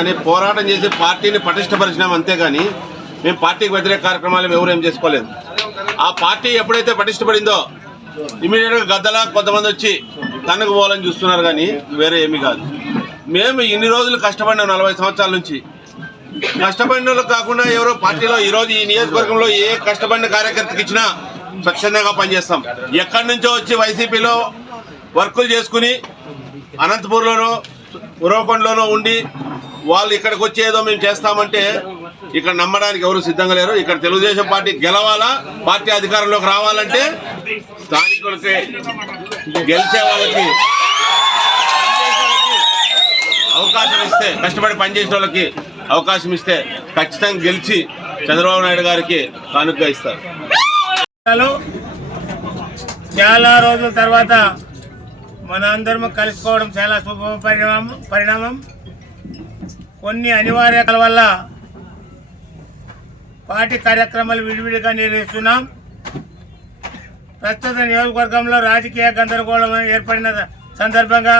కానీ పోరాటం చేసి పార్టీని పటిష్టపరిచినాం అంతేగాని మేము పార్టీకి వ్యతిరేక కార్యక్రమాలు ఎవరు ఏం చేసుకోలేదు. ఆ పార్టీ ఎప్పుడైతే పటిష్టపడిందో ఇమీడియట్గా గద్దలా కొంతమంది వచ్చి తనకు పోవాలని చూస్తున్నారు కానీ వేరే ఏమీ కాదు. మేము ఇన్ని రోజులు కష్టపడినాం నలభై సంవత్సరాల నుంచి. కష్టపడిన వాళ్ళు కాకుండా ఎవరో పార్టీలో ఈరోజు ఈ నియోజకవర్గంలో ఏ కష్టపడిన కార్యకర్తకి ఇచ్చినా స్వచ్ఛందంగా పనిచేస్తాం. ఎక్కడి నుంచో వచ్చి వైసీపీలో వర్కులు చేసుకుని అనంతపూర్లోనో ఉరవకొండలోనో ఉండి వాళ్ళు ఇక్కడికి వచ్చి ఏదో మేము చేస్తామంటే ఇక్కడ నమ్మడానికి ఎవరు సిద్ధంగా లేరు. ఇక్కడ తెలుగుదేశం పార్టీ గెలవాలా? పార్టీ అధికారంలోకి రావాలంటే స్థానికులకి గెలిచే వాళ్ళకి అవకాశం ఇస్తే కష్టపడి పనిచేసిన వాళ్ళకి అవకాశం ఇస్తే ఖచ్చితంగా గెలిచి చంద్రబాబు నాయుడు గారికి కానుక ఇస్తారు. చాలా రోజుల తర్వాత మన అందరం కలుసుకోవడం చాలా శుభ పరిణామం పరిణామం. కొన్ని అనివార్యతల వల్ల పార్టీ కార్యక్రమాలు విడివిడిగా నిర్వహిస్తున్నాం. ప్రస్తుత నియోజకవర్గంలో రాజకీయ గందరగోళం ఏర్పడిన సందర్భంగా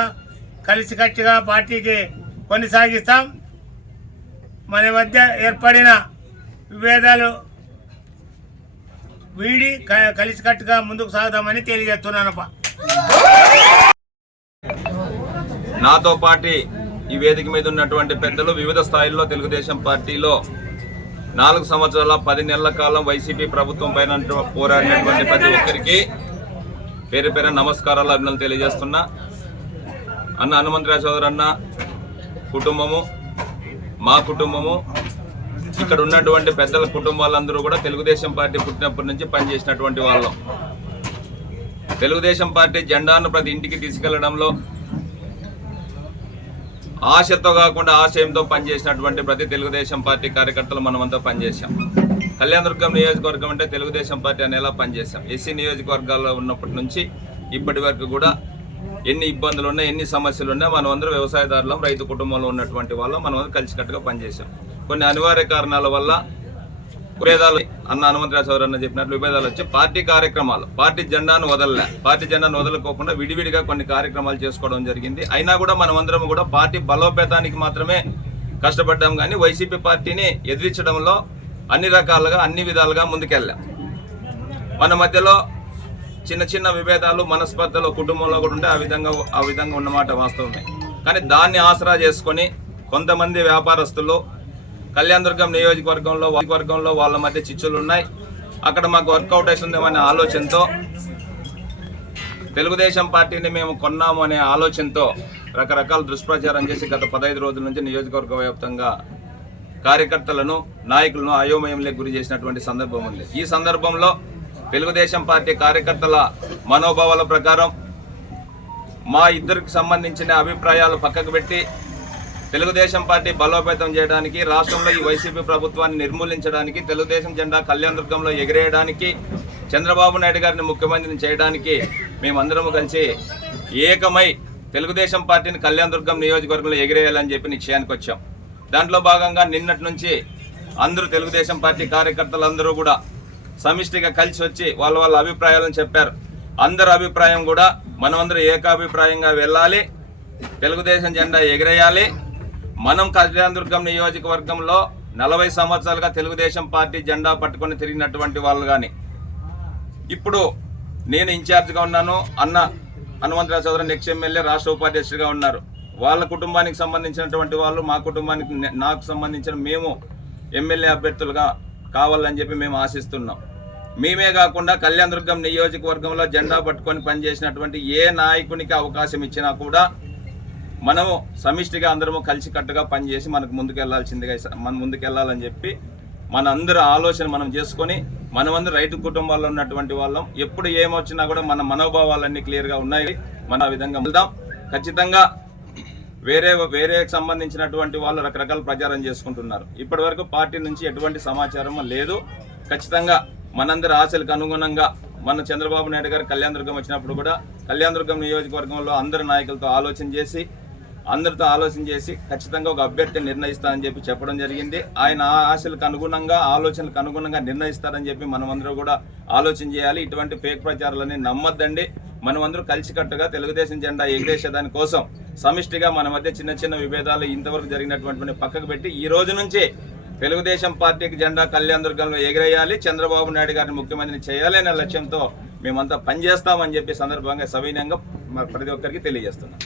కలిసికట్టుగా పార్టీకి కొనసాగిస్తాం. మన మధ్య ఏర్పడిన విభేదాలు వీడి క- కలిసికట్టుగా ముందుకు సాగుదామని తెలియజేస్తున్నానప్ప. నాతో పాటి ఈ వేదిక మీద ఉన్నటువంటి పెద్దలు వివిధ స్థాయిల్లో తెలుగుదేశం పార్టీలో నాలుగు సంవత్సరాల పది నెలల కాలం వైసీపీ ప్రభుత్వం పైన పోరాడినటువంటి ప్రతి ఒక్కరికి పేరు పేరు నమస్కారాలు అభినందనలు తెలియజేస్తున్నా. అన్న హనుమంతరావు సోదరు అన్న కుటుంబము మా కుటుంబము ఇక్కడ ఉన్నటువంటి పెద్దల కుటుంబాలందరూ కూడా తెలుగుదేశం పార్టీ పుట్టినప్పటి నుంచి పనిచేసినటువంటి వాళ్ళం. తెలుగుదేశం పార్టీ జెండాను ప్రతి ఇంటికి తీసుకెళ్ళడంలో ఆశతో కాకుండా ఆశయంతో పనిచేసినటువంటి ప్రతి తెలుగుదేశం పార్టీ కార్యకర్తలు మనమంతా పనిచేశాం. కళ్యాణదుర్గం నియోజకవర్గం అంటే తెలుగుదేశం పార్టీ అనేలా పనిచేశాం. ఎస్సీ నియోజకవర్గాల్లో ఉన్నప్పటి నుంచి ఇప్పటి వరకు కూడా ఎన్ని ఇబ్బందులు ఉన్నా ఎన్ని సమస్యలు ఉన్నా మనం అందరూ వ్యవసాయదారులం రైతు కుటుంబంలో ఉన్నటువంటి వాళ్ళం మనం కలిసికట్టుగా పనిచేశాం. కొన్ని అనివార్య కారణాల వల్ల విభేదాలు అన్న హనుమంతరావు చౌదరి అన్న చెప్పినట్లు విభేదాలు వచ్చి పార్టీ కార్యక్రమాలు పార్టీ జెండాను వదలలే. పార్టీ జెండాను వదలకోకుండా విడివిడిగా కొన్ని కార్యక్రమాలు చేసుకోవడం జరిగింది. అయినా కూడా మనమందరం కూడా పార్టీ బలోపేతానికి మాత్రమే కష్టపడ్డాం కానీ వైసీపీ పార్టీని ఎదిరించడంలో అన్ని రకాలుగా అన్ని విధాలుగా ముందుకెళ్ళాం. మన మధ్యలో చిన్న చిన్న విభేదాలు మనస్పర్ధలు కుటుంబంలో కూడా ఉంటే ఆ విధంగా ఆ విధంగా ఉన్నమాట వాస్తవమే. కానీ దాన్ని ఆసరా చేసుకొని కొంతమంది వ్యాపారస్తులు కళ్యాణదుర్గం నియోజకవర్గంలో వర్గంలో వాళ్ళ మధ్య చిచ్చులు ఉన్నాయి అక్కడ మాకు వర్కౌట్ అవుతుందేమనే ఆలోచనతో తెలుగుదేశం పార్టీని మేము కొన్నాము అనే ఆలోచనతో రకరకాల దుష్ప్రచారం చేసి గత పదహైదు రోజుల నుంచి నియోజకవర్గ వ్యాప్తంగా కార్యకర్తలను నాయకులను అయోమయంలో గురి చేసినటువంటి సందర్భం ఉంది. ఈ సందర్భంలో తెలుగుదేశం పార్టీ కార్యకర్తల మనోభావాల ప్రకారం మా ఇద్దరికి సంబంధించిన అభిప్రాయాలు పక్కకు పెట్టి తెలుగుదేశం పార్టీ బలోపేతం చేయడానికి రాష్ట్రంలో ఈ వైసీపీ ప్రభుత్వాన్ని నిర్మూలించడానికి తెలుగుదేశం జెండా కళ్యాణదుర్గంలో ఎగిరేయడానికి చంద్రబాబు నాయుడు గారిని ముఖ్యమంత్రిని చేయడానికి మేమందరము కలిసి ఏకమై తెలుగుదేశం పార్టీని కళ్యాణదుర్గం నియోజకవర్గంలో ఎగిరేయాలని చెప్పి నిశ్చయానికి వచ్చాం. దాంట్లో భాగంగా నిన్నటి నుంచి అందరూ తెలుగుదేశం పార్టీ కార్యకర్తలందరూ కూడా సమిష్టిగా కలిసి వచ్చి వాళ్ళ వాళ్ళ అభిప్రాయాలను చెప్పారు. అందరి అభిప్రాయం కూడా మనమందరూ ఏకాభిప్రాయంగా వెళ్ళాలి తెలుగుదేశం జెండా ఎగిరేయాలి మనం కళ్యాణదుర్గం నియోజకవర్గంలో నలభై సంవత్సరాలుగా తెలుగుదేశం పార్టీ జెండా పట్టుకొని తిరిగినటువంటి వాళ్ళు కానీ ఇప్పుడు నేను ఇన్ఛార్జ్గా ఉన్నాను అన్న హనుమంతరావు చౌదరి నెక్స్ట్ ఎమ్మెల్యే రాష్ట్ర ఉపాధ్యక్షుడిగా ఉన్నారు. వాళ్ళ కుటుంబానికి సంబంధించినటువంటి వాళ్ళు మా కుటుంబానికి నాకు సంబంధించిన మేము ఎమ్మెల్యే అభ్యర్థులుగా కావాలని చెప్పి మేము ఆశిస్తున్నాం. మేమే కాకుండా కళ్యాణదుర్గం నియోజకవర్గంలో జెండా పట్టుకొని పనిచేసినటువంటి ఏ నాయకునికి అవకాశం ఇచ్చినా కూడా మనము సమిష్టిగా అందరము కలిసికట్టుగా పనిచేసి మనకు ముందుకెళ్ళాల్సిందిగా మనం ముందుకెళ్ళాలని చెప్పి మన అందరి ఆలోచన మనం చేసుకొని మనమందరూ రైతు కుటుంబాల్లో ఉన్నటువంటి వాళ్ళం. ఎప్పుడు ఏమొచ్చినా కూడా మన మనోభావాలన్నీ క్లియర్గా ఉన్నాయి. మన విధంగా వెళ్దాం. ఖచ్చితంగా వేరే వేరే సంబంధించినటువంటి వాళ్ళు రకరకాల ప్రచారం చేసుకుంటున్నారు. ఇప్పటి వరకు పార్టీ నుంచి ఎటువంటి సమాచారం లేదు. ఖచ్చితంగా మనందరి ఆశలకు అనుగుణంగా మన చంద్రబాబు నాయుడు గారు కళ్యాణదుర్గం వచ్చినప్పుడు కూడా కళ్యాణదుర్గం నియోజకవర్గంలో అందరి నాయకులతో ఆలోచన చేసి అందరితో ఆలోచన చేసి ఖచ్చితంగా ఒక అభ్యర్థిని నిర్ణయిస్తానని చెప్పి చెప్పడం జరిగింది. ఆయన ఆ ఆశలకు అనుగుణంగా ఆలోచనలకు అనుగుణంగా నిర్ణయిస్తారని చెప్పి మనమందరూ కూడా ఆలోచన చేయాలి. ఇటువంటి ఫేక్ ప్రచారాలని నమ్మద్దండి. మనమందరూ కలిసికట్టుగా తెలుగుదేశం జెండా ఎగిరేసే దాని కోసం సమిష్టిగా మన మధ్య చిన్న చిన్న విభేదాలు ఇంతవరకు జరిగినటువంటి పక్కకు పెట్టి ఈ రోజు నుంచే తెలుగుదేశం పార్టీకి జెండా కళ్యాణ దుర్గంలో ఎగిరేయాలి. చంద్రబాబు నాయుడు గారిని ముఖ్యమంత్రిని చేయాలి అనే లక్ష్యంతో మేమంతా పనిచేస్తామని చెప్పి సందర్భంగా సవినయంగా ప్రతి ఒక్కరికి తెలియజేస్తున్నాం.